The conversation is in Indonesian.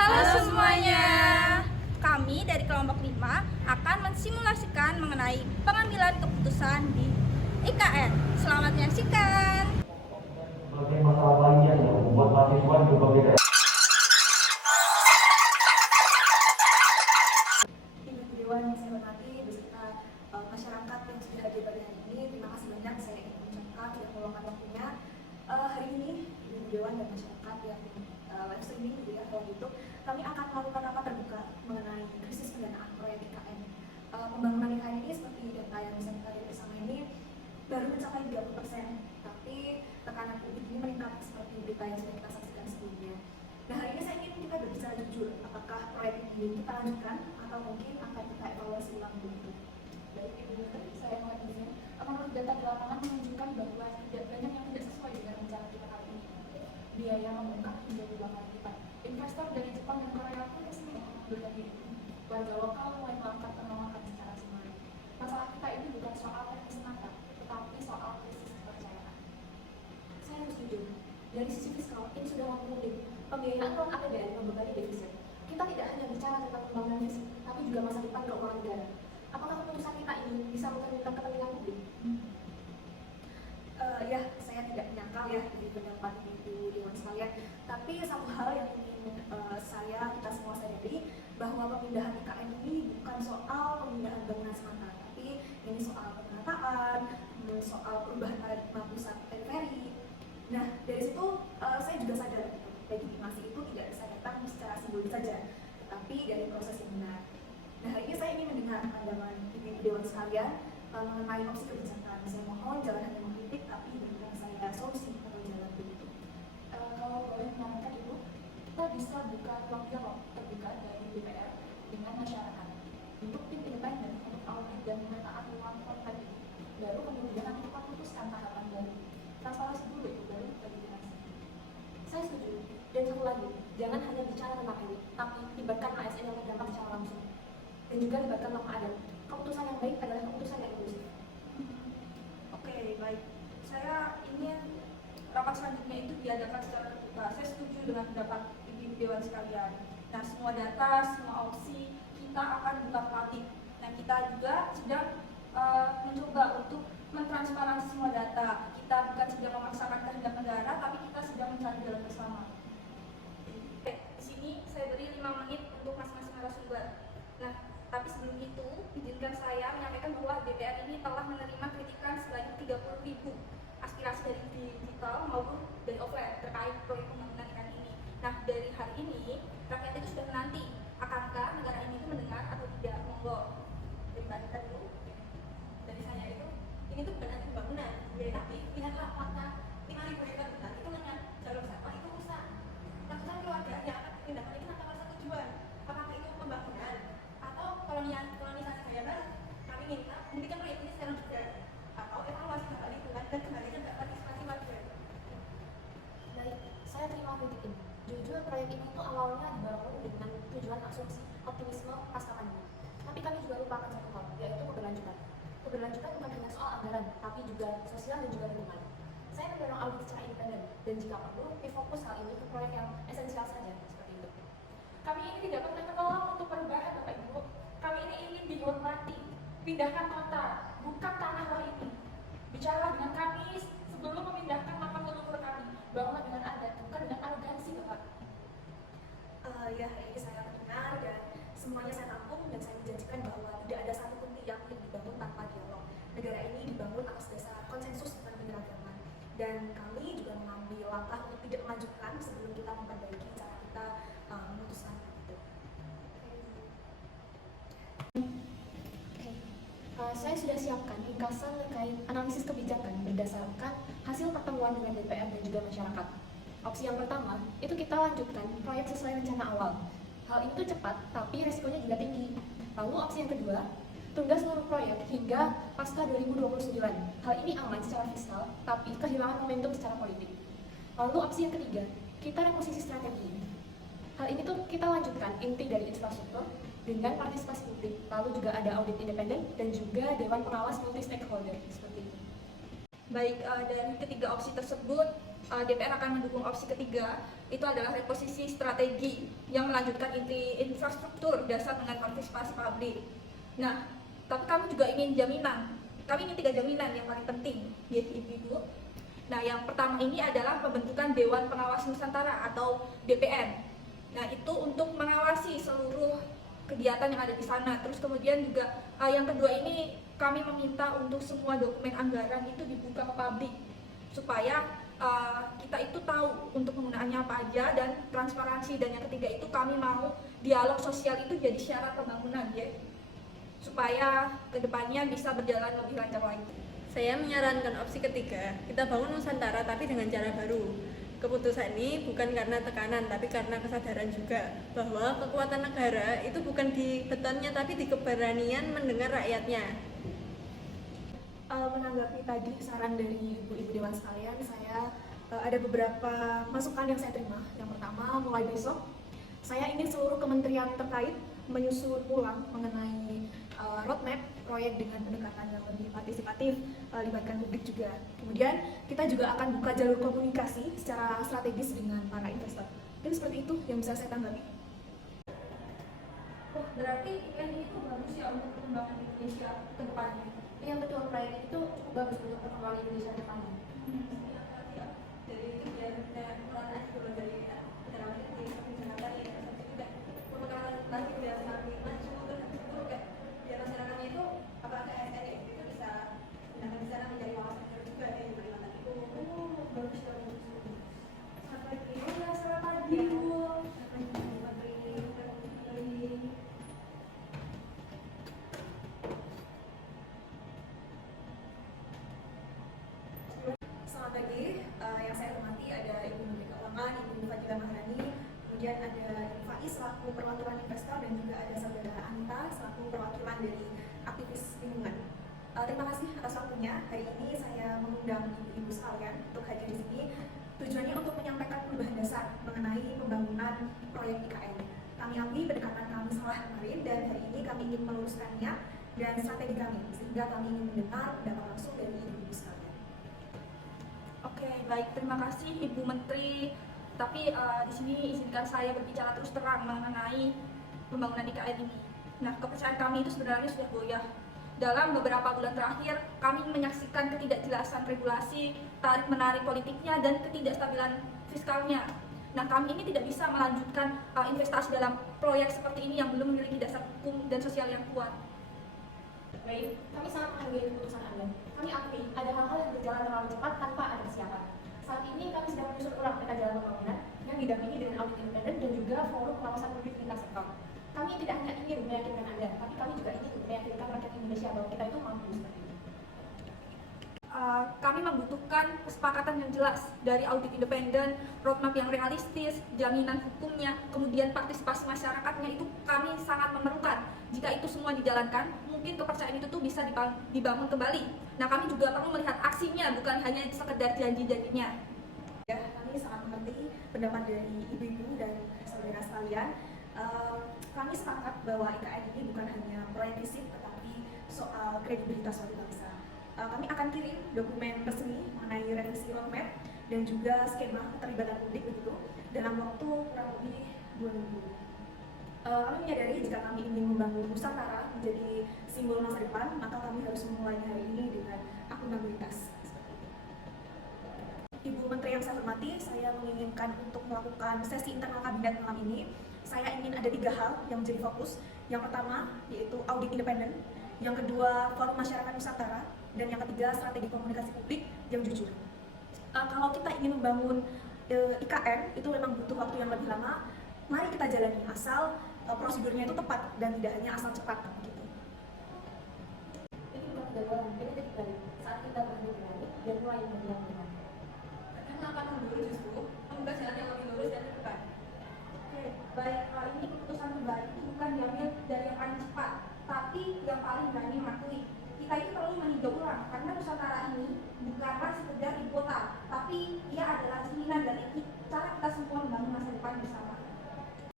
Halo semuanya. Kami dari kelompok 5 akan mensimulasikan mengenai pengambilan keputusan di IKN. Selamat menyaksikan. Berbagai masalah lainnya yang membuat mahasiswa di berbagai daerah. Ibu Dewan yang saya hormati beserta masyarakat yang sudah hadir pada hari ini, terima kasih banyak saya ingin mengucapkan sudah meluangkan waktunya. Hari ini Ibu Dewan dan masyarakat yang live streaming gitu ya, kalau gitu kami akan melakukan rapat terbuka mengenai krisis pendanaan proyek IKN. Pembangunan IKN ini seperti data yang bisa kita lihat bersama ini baru mencapai 30%, tapi tekanan publik ini meningkat seperti berita yang sudah kita saksikan sebelumnya. Nah, hari ini saya ingin kita berbicara jujur, apakah proyek ini kita lanjutkan atau mungkin akan kita evaluasi ulang begitu. Baik Ibu Menteri, saya mohon izin. Menurut data di lapangan menunjukkan bahwa tidak banyak yang tidak sesuai dengan rencana kita kali ini. Biaya membengkak menjadi 2 kali lipat. Investor dari Jepang dan Korea pun resmi mengundurkan diri. Warga lokal mulai melakukan penolakan secara semarak. Masalah kita ini bukan soal teknis semata, tetapi soal krisis kepercayaan. Saya setuju. Dari sisi fiskal, ini sudah mempenting. Pembiayaan non APBN membebani defisit. Kita tidak hanya bicara tentang pembangunan fisik, tapi juga masa depan keuangan negara. Apakah keputusan kita ini bisa mencerminkan kepentingan publik? Ya, saya tidak menyangkal ya di pendapat Ibu Dewan sekalian. Tapi satu hal yang ingin kita semua sadari, bahwa pemindahan IKN ini bukan soal pemindahan bangunan semata, tapi ini soal pemenataan, soal perubahan paradigma pusat periferi. Nah, dari situ saya juga sadar legitimasi itu tidak bisa datang secara simbolis saja, tetapi dari proses yang benar. Nah, hari ini saya ingin mendengar pandangan Ibu Dewan sekalian mengenai opsi kebijakan. Saya mohon jangan hanya mengkritik, tapi berikan saya solusi atau jalan begitu. Kalau boleh menyarankan Ibu, kita bisa buka ruang dialog terbuka dari DPR dengan masyarakat untuk tim independen untuk audit dan pemetaan ruang konten ini. Baru kemudian nanti kita putuskan tahapan baru. Transparansi dulu itu baru legitimasi. Saya setuju. Dan satu lagi, jangan hanya bicara tentang elit, tapi libatkan ASN yang terdampak secara langsung. Dan juga libatkan tokoh adat. Keputusan yang baik adalah keputusan yang inklusif. Oke, baik. Saya ingin rapat selanjutnya itu diadakan secara terbuka. Saya setuju dengan pendapat Ibu Dewan sekalian. Nah, semua data, semua opsi kita akan buka publik. Nah, kita juga sedang mencoba untuk mentransparansi semua data. Kita bukan sedang memaksakan kehendak negara, tapi kita sedang mencari jalan bersama. Oke, di sini saya beri 5 menit untuk masing-masing narasumber. Nah, tapi sebelum itu, izinkan saya menyampaikan bahwa DPR ini telah menerima kritikan sebanyak 30.000 aspirasi dari digital maupun dari offline terkait proyek pembangunan IKN ini. Nah, dari hari ini, rakyat itu sudah menanti akankah negara ini itu mendengar atau tidak. Monggo dari Mbak Anita dulu. Dari saya itu, ini tuh bukan anti pembangunan, tapi lihatlah fakta 5.000 hektar hutan itu dengan jalur sawah itu rusak. Ratusan keluarga yang akan dipindahkan ini tanpa rasa tujuan. Apakah itu pembangunan atau kolonisasi gaya baru? Kami minta hentikan proyek ini sekarang juga, atau evaluasi dampak lingkungan dan kembalikan dampak partisipasi warga. Baik, saya terima kritik ini. Jujur, proyek ini itu awalnya dibangun dengan tujuan asumsi optimisme pasca pandemi. Tapi kami juga lupakan satu hal, yaitu keberlanjutan. Keberlanjutan bukan hanya soal anggaran, tapi juga sosial dan juga lingkungan. Saya mendorong audit secara independen, dan jika perlu, fokus hal ini ke proyek yang esensial saja, seperti itu. Kami ini tidak pernah menolak untuk perubahan Bapak Ibu. Kami ini ingin dihormati. Pindahkan kota, bukan tanah lah ini. Bicara dengan kami sebelum memindahkan makam leluhur kami. Bangunlah dengan adat, bukan dengan arogansi Bapak. Ya, hari ini saya mendengar dan semuanya saya tampung, dan saya menjanjikan bahwa tidak ada satupun tiang yang dibangun tanpa dialog. Negara ini dibangun atas dasar konsensus dan keberagaman. Dan kami juga mengambil langkah untuk tidak melanjutkan sebelum kita memperbaiki cara kita memutuskan itu. Saya sudah siapkan ringkasan terkait analisis kebijakan berdasarkan hasil pertemuan dengan DPR dan juga masyarakat. Opsi yang pertama, itu kita lanjutkan proyek sesuai rencana awal. Hal itu cepat, tapi resikonya juga tinggi. Lalu opsi yang kedua, tunda seluruh proyek hingga pasca 2029. Hal ini aman secara fiskal, tapi kehilangan momentum secara politik. Lalu opsi yang ketiga, kita reposisi strategi. Hal ini tuh kita lanjutkan inti dari infrastruktur dengan partisipasi publik, lalu juga ada audit independen dan juga dewan pengawas multi stakeholder seperti itu. Baik, dari ketiga opsi tersebut, DPR akan mendukung opsi ketiga, itu adalah reposisi strategi yang melanjutkan inti infrastruktur dasar dengan partisipasi publik. Nah, tapi kami juga ingin jaminan. Kami ingin 3 jaminan yang paling penting, yaitu Ibu. Nah, yang pertama ini adalah pembentukan Dewan Pengawas Nusantara atau DPN. Nah, itu untuk mengawasi seluruh kegiatan yang ada di sana. Terus kemudian juga yang kedua ini kami meminta untuk semua dokumen anggaran itu dibuka ke publik supaya kita itu tahu untuk penggunaannya apa aja dan transparansi. Dan yang ketiga itu kami mau dialog sosial itu jadi syarat pembangunan ya, supaya kedepannya bisa berjalan lebih lancar lagi. Saya menyarankan opsi ketiga, kita bangun Nusantara tapi dengan cara baru. Keputusan ini bukan karena tekanan, tapi karena kesadaran juga bahwa kekuatan negara itu bukan di betonnya, tapi di keberanian mendengar rakyatnya. Menanggapi tadi saran dari ibu-ibu dewan sekalian, saya ada beberapa masukan yang saya terima. Yang pertama, mulai besok saya ingin seluruh kementerian terkait menyusun ulang mengenai roadmap proyek dengan pendekatan yang lebih partisipatif, libatkan publik juga. Kemudian kita juga akan buka jalur komunikasi secara strategis dengan para investor. Jadi seperti itu yang bisa saya tanggapi. Oh, berarti ini itu bagus ya untuk perkembangan Indonesia ke depannya. Yang betul, proyek itu cukup bagus untuk perkembangan Indonesia ke depannya. Jadi itu biar orang aja dulu dari negara di Jakarta ya, tapi juga pemekaran lagi biar semakin maju terus juga biar masyarakatnya itu apalagi ASN itu bisa gunakan di sana menjadi wawasan kerja juga dari Kalimantan itu. Bagus banget. Sampai ya, selamat pagi Bu. Selamat pagi, yang saya hormati ada Ibu Menteri Keuangan, Ibu Fadila Maharani, kemudian ada Ibu Faiz selaku perwakilan investor dan juga ada saudara Anta selaku perwakilan dari aktivis lingkungan. Terima kasih atas waktunya. Hari ini saya mengundang ibu-ibu sekalian untuk hadir di sini. Tujuannya untuk menyampaikan perubahan dasar mengenai pembangunan proyek IKN. Kami akui pendekatan kami salah kemarin dan hari ini kami ingin meluruskannya dan strategi kami sehingga kami ingin mendengar pendapat langsung dari ibu-ibu sekalian. Oke, baik, terima kasih Ibu Menteri. Tapi di sini izinkan saya berbicara terus terang mengenai pembangunan IKN ini. Nah, kepercayaan kami itu sebenarnya sudah goyah. Dalam beberapa bulan terakhir, kami menyaksikan ketidakjelasan regulasi, tarik-menarik politiknya, dan ketidakstabilan fiskalnya. Nah, kami ini tidak bisa melanjutkan investasi dalam proyek seperti ini yang belum memiliki dasar hukum dan sosial yang kuat. Baik, kami sangat menghargai keputusan Anda. Kami akui ada hal-hal yang berjalan terlalu cepat tanpa ada persiapan. Saat ini kami sedang menyusun ulang peta jalan pembangunan yang didampingi dengan audit independen dan juga forum pengawasan publik lintas sektor. Kami tidak hanya ingin meyakinkan Anda, tapi kami juga ingin meyakinkan rakyat Indonesia bahwa kita itu mampu seperti itu. Kami membutuhkan kesepakatan yang jelas dari audit independen, roadmap yang realistis, jaminan hukumnya, kemudian partisipasi masyarakatnya itu kami sangat memerlukan. Jika itu semua dijalankan, mungkin kepercayaan itu tuh bisa dibangun kembali. Nah, kami juga perlu melihat aksinya, bukan hanya sekedar janji-janjinya. Ya, kami sangat mengerti pendapat dari ibu-ibu dan saudara sekalian. Kami sepakat bahwa IKN ini bukan hanya proyek fisik, tetapi soal kredibilitas suatu bangsa. Kami akan kirim dokumen resmi mengenai revisi roadmap dan juga skema keterlibatan publik begitu dalam waktu kurang lebih 2 minggu. Kami menyadari jika kami ingin membangun Nusantara menjadi simbol masa depan, maka kami harus memulainya hari ini dengan akuntabilitas. Ibu Menteri yang saya hormati, saya menginginkan untuk melakukan sesi internal kabinet malam ini. Saya ingin ada 3 hal yang menjadi fokus. Yang pertama yaitu audit independen, yang kedua forum masyarakat Nusantara, dan yang ketiga strategi komunikasi publik yang jujur. Kalau kita ingin membangun IKN itu memang butuh waktu yang lebih lama. Mari kita jalani asal prosedurnya itu tepat dan tidak hanya asal cepat gitu. Ini bukan kegagalan, ini titik balik. Saat kita berhenti berani dan mulai berjalan dengan. Karena akan mundur justru membuka jalan yang lebih lurus dan terdepan. Oke, baik, ini keputusan pribadi itu bukan diambil dari yang paling cepat, tapi yang paling berani mematuhi. Kita itu perlu meninjau ulang, karena Nusantara ini bukanlah sekedar ibu kota, tapi ia adalah cerminan dari cara kita semua membangun masa depan bersama.